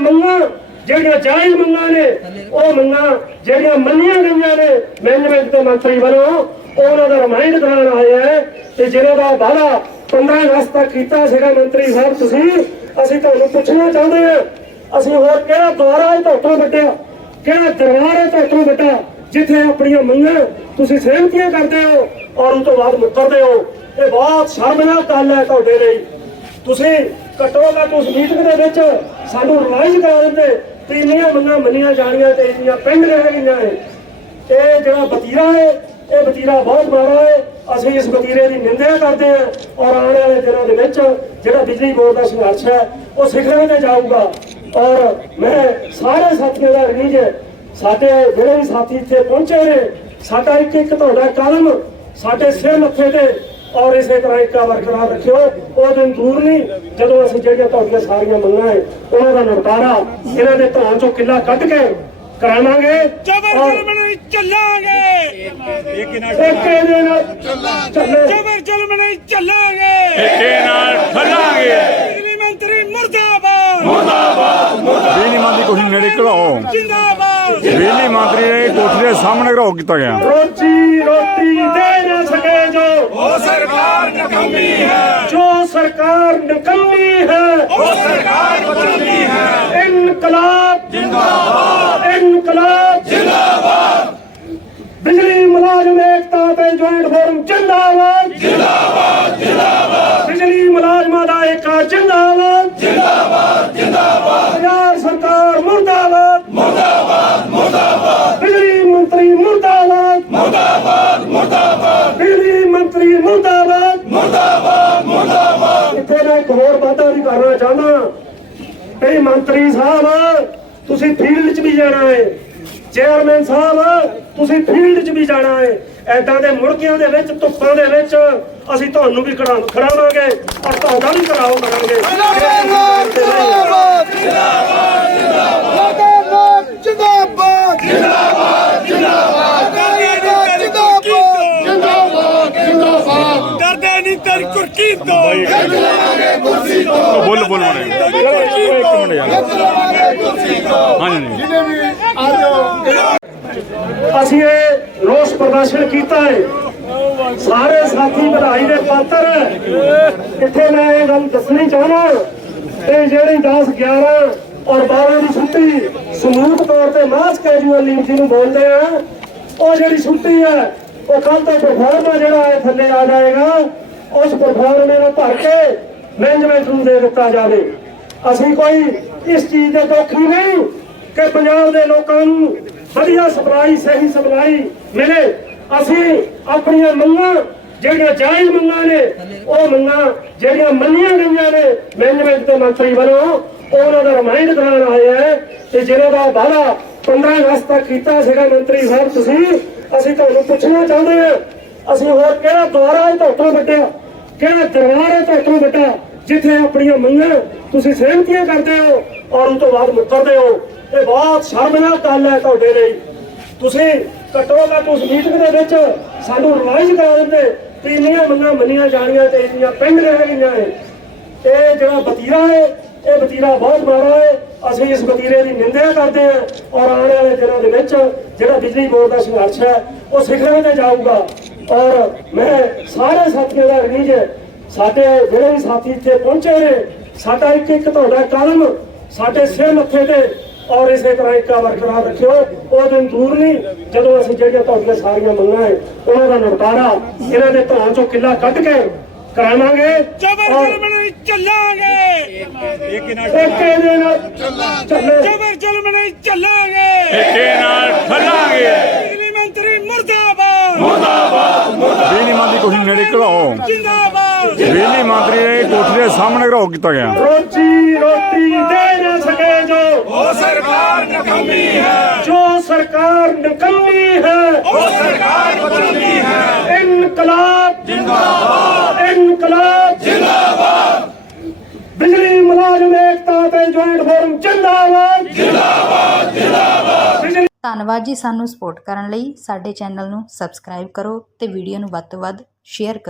ਮੰਗਾਂ, ਜਿਹੜੀਆਂ ਜਾਇਜ਼ ਮੰਗਾਂ ਨੇ, ਉਹ ਮੰਗਾਂ ਜਿਹੜੀਆਂ ਮੰਨੀਆਂ ਗਈਆਂ ਨੇ ਮੈਨੇਜਮੈਂਟ ਦੇ ਮੰਤਰੀ ਵੱਲੋਂ ਉਹਨਾਂ ਦਾ ਰਿਮਾਈਂਡ ਕਰਾਉਣ ਆਏ ਹੈ ਤੇ ਜਿਹਨਾਂ ਦਾ ਵਾਅਦਾ 15 ਅਗਸਤ ਤੱਕ ਕੀਤਾ ਸੀਗਾ ਮੰਤਰੀ ਸਾਹਿਬ ਤੁਸੀਂ, ਅਸੀਂ ਤੁਹਾਨੂੰ ਪੁੱਛਣਾ ਚਾਹੁੰਦੇ ਹਾਂ, ਅਸੀਂ ਹੋਰ ਕਿਹੜਾ ਦੁਆਰਾ ਇਹ ਤੁਹਾਡੇ ਵੱਡਿਆ ਕਿਹੜਾ ਦਰਬਾਰ ਹੈ ਤੁਹਾਡੇ ਵੱਡਾ ਜਿੱਥੇ ਆਪਣੀਆਂ ਮੰਗਾਂ ਤੁਸੀਂ ਸਹਿਮਤੀਆਂ ਕਰਦੇ ਹੋ ਔਰ ਉਸ ਤੋਂ ਬਾਅਦ ਮੁੱਕਰਦੇ ਹੋ? ਇਹ ਬਹੁਤ ਸ਼ਰਮਨਾਕ ਗੱਲ ਹੈ ਤੁਹਾਡੇ ਲਈ। ਤੁਸੀਂ ਘੱਟੋ ਘੱਟ ਉਸ ਮੀਟਿੰਗ ਦੇ ਵਿੱਚ ਸਾਨੂੰ ਰਿਵਾਈਜ਼ ਕਰਾ ਦਿੰਦੇ ਕਿ ਇੰਨੀਆਂ ਮੰਗਾਂ ਮੰਨੀਆਂ ਜਾਣੀਆਂ ਤੇ ਇੰਨੀਆਂ ਪਿੰਡ ਰਹਿ ਗਈਆਂ ਨੇ। ਇਹ ਜਿਹੜਾ ਵਤੀਰਾ ਹੈ, ਇਹ ਵਤੀਰਾ ਬਹੁਤ ਮਾੜਾ ਹੈ। ਅਸੀਂ ਇਸ ਵਤੀਰੇ ਦੀ ਨਿੰਦਿਆ ਕਰਦੇ ਹਾਂ ਔਰ ਆਉਣ ਵਾਲੇ ਦਿਨਾਂ ਦੇ ਵਿੱਚ ਜਿਹੜਾ ਬਿਜਲੀ ਬੋਰਡ ਦਾ ਸੰਘਰਸ਼ ਹੈ, ਉਹ ਸਿਖਰਾਂ ਤੇ ਜਾਊਗਾ। ਔਰ ਮੈਂ ਸਾਰੇ ਸਾਥੀਆਂ ਦਾ ਰਿਲੀਜ਼ ਸਾਡੇ ਜਿਹੜੇ ਵੀ ਸਾਥੀ ਇੱਥੇ ਪਹੁੰਚੇ ਨੇ, ਸਾਡਾ ਇੱਕ ਇੱਕ ਤੁਹਾਡਾ ਕਦਮ ਸਾਡੇ ਸਿਰ ਮੱਥੇ ਤੇ ਔਰ ਇਸੇ ਤਰ੍ਹਾਂ ਇੱਕਾ ਬਰਕਰਾਰ ਰੱਖਿਓ। ਉਹ ਦਿਨ ਦੂਰ ਨਹੀਂ ਜਦੋਂ ਅਸੀਂ ਜਿਹੜੀਆਂ ਤੁਹਾਡੀਆਂ ਸਾਰੀਆਂ ਮੰਗਾਂ ਹੈ ਉਹਨਾਂ ਦਾ ਨਿਪਟਾਰਾ ਇਹਨਾਂ ਦੇ ਧੌਣ ਚੋਂ ਕਿੱਲਾ ਕੱਢ ਕੇ ਕਰਾਵਾਂਗੇ ਜਬਰ ਜ਼ੁਲਮ ਨਹੀਂ ਚੱਲਾਂਗੇ। ਏਕੇ ਦੇ ਨਾਲ ਚੱਲੇ। ਜਬਰ ਜ਼ੁਲਮ ਨਹੀਂ ਚੱਲਾਂਗੇ। ਏਕੇ ਨਾਲ ਠੱਲਾਂਗੇ ਬਿਜਲੀ ਮੰਤਰੀ ਮੁਰਦਾਬਾਦ। ਬਿਜਲੀ ਮੰਤਰੀ ਕੋਠੀ ਨੇੜੇ ਘੜਾਓ ਜਿੰਦਾਬਾਦ। ਬਿਜਲੀ ਮੰਤਰੀ ਨੇ ਕੋਠੀ ਦੇ ਸਾਹਮਣੇ ਘੜਾਓ ਕੀਤਾ ਗਿਆ। ਰੋਜੀ ਰੋਟੀ ਜੋ ਸਰਕਾਰ ਨਿਕੰਮੀ ਹੈ ਉਹ ਸਰਕਾਰ ਬਚਾਉਂਦੀ ਹੈ। ਇਨਕਲਾਬ ਜਿੰਦਾਬਾਦ। ਇਨਕਲਾਬ ਜਿੰਦਾਬਾਦ। ਬਿਜਲੀ ਮੁਲਾਜ਼ਮ ਏਕਤਾ ਤੇ ਜੁਆਇੰਟ ਫੋਰਮ ਜਿੰਦਾਬਾਦ। ਜਿੰਦਾਬਾਦ ਜਿੰਦਾਬਾਦ। ਬਿਜਲੀ ਮੁਲਾਜ਼ਮਾਂ ਦਾ ਏਕਾ ਜਿੰਦਾਬਾਦ। ਜਿੰਦਾਬਾਦ ਜਿੰਦਾਬਾਦ। ਪੰਜਾਬ ਸਰਕਾਰ ਮੁਰਦਾਬਾਦ। ਮੁਰਦਾਬਾਦ ਮੁਰਦਾਬਾਦ। ਬਿਜਲੀ ਮੰਤਰੀ ਮੁਰਦਾਬਾਦ ਮੁਰਦਾਬਾਦ ਮੁਰਦਾਬਾਦ ਬਿਜਲੀ ਮੰਤਰੀ ਮੁਰਦਾਬਾਦ ਮੁਰਦਾਬਾਦ ਮੁਰਦਾਬਾਦ ਇੱਥੇ ਮੈਂ ਇੱਕ ਹੋਰ ਵਾਅਦਾ ਵੀ ਕਰਨਾ ਚਾਹੁੰਦਾ ਇਹ ਮੰਤਰੀ ਸਾਹਿਬ ਤੁਸੀਂ ਫੀਲਡ 'ਚ ਵੀ ਜਾਣਾ ਹੈ। ਚੇਅਰਮੈਨ ਸਾਹਿਬ ਤੁਸੀਂ ਫੀਲਡ 'ਚ ਵੀ ਜਾਣਾ ਹੈ। ਐਦਾਂ ਦੇ ਮੁਰਗਿਆਂ ਦੇ ਵਿੱਚ ਧੁੱਪਾਂ ਦੇ ਵਿੱਚ ਅਸੀਂ ਤੁਹਾਨੂੰ ਵੀ ਖੜਾ ਖੜਾਵਾਂਗੇ ਔਰ ਤੁਹਾਡਾ ਵੀ ਕਰਾਓ ਕਰਾਂਗੇ ਜਿੰਦਾਬਾਦ ਜਿੰਦਾਬਾਦ ਜਿੰਦਾਬਾਦ। ਡਰਦੇ ਨਹੀਂ ਤੇਰੀ ਕੁਰਕੀ ਤੋਂ। ਬੋਲ ਬੋਲ ਮਾਰੇ ਇੱਕ ਮਿੰਟ ਯਾਰ ਹਾਂਜੀ। ਹਾਂਜੀ ਅਸੀਂ ਇਹ ਰੋਸ ਪ੍ਰਦਰਸ਼ਨ ਕੀਤਾ ਹੈ। ਸਾਰੇ ਸਾਥੀ ਵਧਾਈ ਦੇ ਪਾਤਰ, ਇੱਥੇ ਮੈਂ ਇਹ ਗੱਲ ਦੱਸਣੀ ਚਾਹਣਾ ਤੇ ਜਿਹੜੀ 10 11 ਔਰ 12 ਦੀ ਛੁੱਟੀ ਸਮੂਹਕ ਤੌਰ ਤੇ ਮਾਸ ਕੈਜੂਅਲ ਲੀਵ ਜਿਹਨੂੰ ਬੋਲਦੇ ਆ, ਉਹ ਜਿਹੜੀ ਛੁੱਟੀ ਹੈ, ਉਹ ਕੱਲ ਤੋਂ ਪਰਫਾਰਮਾ ਜਿਹੜਾ ਹੈ ਥੱਲੇ ਆ ਜਾਏਗਾ, ਉਸ ਪਰਫਾਰਮੇ ਨੂੰ ਭਰ ਕੇ ਮੈਨੇਜਮੈਂਟ ਨੂੰ ਦੇ ਦਿੱਤਾ ਜਾਵੇ। ਅਸੀਂ ਕੋਈ ਇਸ ਚੀਜ਼ ਦੇ ਦੋਖੀ ਨਹੀਂ ਕਿ ਪੰਜਾਬ ਦੇ ਲੋਕਾਂ ਨੂੰ ਵਧੀਆ ਸਪਲਾਈ, ਸਹੀ ਸਪਲਾਈ ਮਿਲੇ। ਅਸੀਂ ਆਪਣੀਆਂ ਮੰਗਾਂ, ਜਿਹੜੀਆਂ ਜਾਇਜ਼ ਮੰਗਾਂ ਨੇ, ਉਹ ਮੰਗਾਂ ਜਿਹੜੀਆਂ ਮੰਨੀਆਂ ਗਈਆਂ ਨੇ ਮੈਨੇਜਮੈਂਟ ਦੇ ਮੰਤਰੀ ਵੱਲੋਂ, ਉਹਨਾਂ ਦਾ ਰਿਮਾਈਂਡ ਕਰਾਉਣ ਆਏ ਹੈ ਤੇ ਜਿਹਨਾਂ ਦਾ ਵਾਅਦਾ 15 ਅਗਸਤ ਤੱਕ ਕੀਤਾ ਸੀਗਾ ਮੰਤਰੀ ਸਾਹਿਬ ਤੁਸੀਂ, ਅਸੀਂ ਤੁਹਾਨੂੰ ਪੁੱਛਣਾ ਚਾਹੁੰਦੇ ਹਾਂ, ਅਸੀਂ ਹੋਰ ਕਿਹੜਾ ਦੁਆਰਾ ਇਹ ਤੁਹਾਡੇ ਵੱਡਿਆ ਕਿਹੜਾ ਦਰਬਾਰ ਹੈ ਤੁਹਾਡੇ ਵੱਟਿਆ? ਜਿੱਥੇ ਆਪਣੀਆਂ ਮੰਗਾਂ ਤੁਸੀਂ ਸਹਿਮਤੀਆਂ ਕਰਦੇ ਹੋ ਔਰ ਉਸ ਤੋਂ ਬਾਅਦ ਮੁੱਕਰਦੇ ਹੋ, ਇਹ ਬਹੁਤ ਸ਼ਰਮਨਾਕ ਗੱਲ ਹੈ ਤੁਹਾਡੇ ਲਈ। ਤੁਸੀਂ ਘੱਟੋ ਘੱਟ ਉਸ ਮੀਟਿੰਗ ਦੇ ਵਿੱਚ ਸਾਨੂੰ ਰਿਵਾਈਜ਼ ਕਰਾ ਦਿੰਦੇ ਕਿ ਇੰਨੀਆਂ ਮੰਗਾਂ ਮੰਨੀਆਂ ਜਾਣੀਆਂ ਤੇ ਇੰਨੀਆਂ ਪਿੰਡ ਰਹਿ ਗਈਆਂ ਨੇ। ਇਹ ਜਿਹੜਾ ਬਤੀਰਾ ਹੈ, ਇਹ ਵਤੀਰਾ ਬਹੁਤ ਮਾੜਾ ਹੈ। ਅਸੀਂ ਇਸ ਵਤੀਰੇ ਦੀ ਨਿੰਦਿਆ ਕਰਦੇ ਹਾਂ ਔਰ ਆਉਣ ਵਾਲੇ ਦਿਨਾਂ ਦੇ ਵਿੱਚ ਜਿਹੜਾ ਬਿਜਲੀ ਬੋਰਡ ਦਾ ਸੰਘਰਸ਼ ਹੈ, ਉਹ ਸਿਖਰਾਂ ਤੇ ਜਾਊਗਾ। ਔਰ ਮੈਂ ਸਾਰੇ ਸਾਥੀਆਂ ਦਾ ਰਿਲੀਜ਼ ਸਾਡੇ ਜਿਹੜੇ ਵੀ ਸਾਥੀ ਇੱਥੇ ਪਹੁੰਚੇ ਨੇ ਸਾਡਾ ਇੱਕ ਇੱਕ ਤੁਹਾਡਾ ਕਦਮ ਸਾਡੇ ਸਿਰ ਮੱਥੇ ਤੇ ਔਰ ਇਸੇ ਤਰ੍ਹਾਂ ਇੱਕਾ ਬਰਕਰਾਰ ਰੱਖਿਓ। ਉਹ ਦਿਨ ਦੂਰ ਨਹੀਂ ਜਦੋਂ ਅਸੀਂ ਜਿਹੜੀਆਂ ਤੁਹਾਡੀਆਂ ਸਾਰੀਆਂ ਮੰਗਾਂ ਹੈ ਉਹਨਾਂ ਦਾ ਨਿਪਟਾਰਾ ਇਹਨਾਂ ਦੇ ਧੌਣ ਚੋਂ ਕਿੱਲਾ ਕੱਢ ਕੇ ਕਰਾਵਾਂਗੇ ਜਬਰ ਜ਼ੁਲਮ ਨਹੀਂ ਚੱਲਾਂਗੇ। ਏਕੇ ਦੇ ਨਾਲ ਚੱਲੇ। ਜਬਰ ਜ਼ੁਲਮ ਨਹੀਂ ਚੱਲਾਂਗੇ। ਏਕੇ ਨਾਲ ਠੱਲਾਂਗੇ ਬਿਜਲੀ ਮੰਤਰੀ ਮੁਰਦਾਬਾਦ। ਬਿਜਲੀ ਮੰਤਰੀ ਕੋਠੀ ਨੇੜੇ ਘੜਾਓ ਜਿੰਦਾਬਾਦ। ਬਿਜਲੀ ਮੰਤਰੀ ਨੇ ਕੋਠੀ ਦੇ ਸਾਹਮਣੇ ਘੜਾਓ ਕੀਤਾ ਗਿਆ। ਰੋਜੀ ਰੋਟੀ ਦੇ ਨਾ ਸਕੇ ਜੋ। ਉਹ ਸਰਕਾਰ ਨਕਮੀ ਹੈ। ਜੋ ਸਰਕਾਰ ਨਿਕੰਮੀ ਹੈ। ਉਹ ਸਰਕਾਰ ਬਚਾਉਂਦੀ ਹੈ। ਇਨਕਲਾਬ ਜਿੰਦਾਬਾਦ। ਇਨਕਲਾਬ ਜਿੰਦਾਬਾਦ। ਬਿਜਲੀ ਮੁਲਾਜ਼ਮ ਏਕਤਾ ਤੇ ਜੁਆਇੰਟ ਫੋਰਮ ਜਿੰਦਾਬਾਦ। ਜਿੰਦਾਬਾਦ ਜਿੰਦਾਬਾਦ। ਧੰਨਵਾਦ ਜੀ ਸਾਨੂੰ ਸਪੋਰਟ ਕਰਨ ਲਈ। ਸਾਡੇ ਚੈਨਲ ਨੂੰ ਸਬਸਕ੍ਰਾਈਬ ਕਰੋ ਤੇ ਵੀਡੀਓ ਨੂੰ ਵੱਧ ਤੋਂ ਵੱਧ ਸ਼ੇਅਰ ਕਰੋ।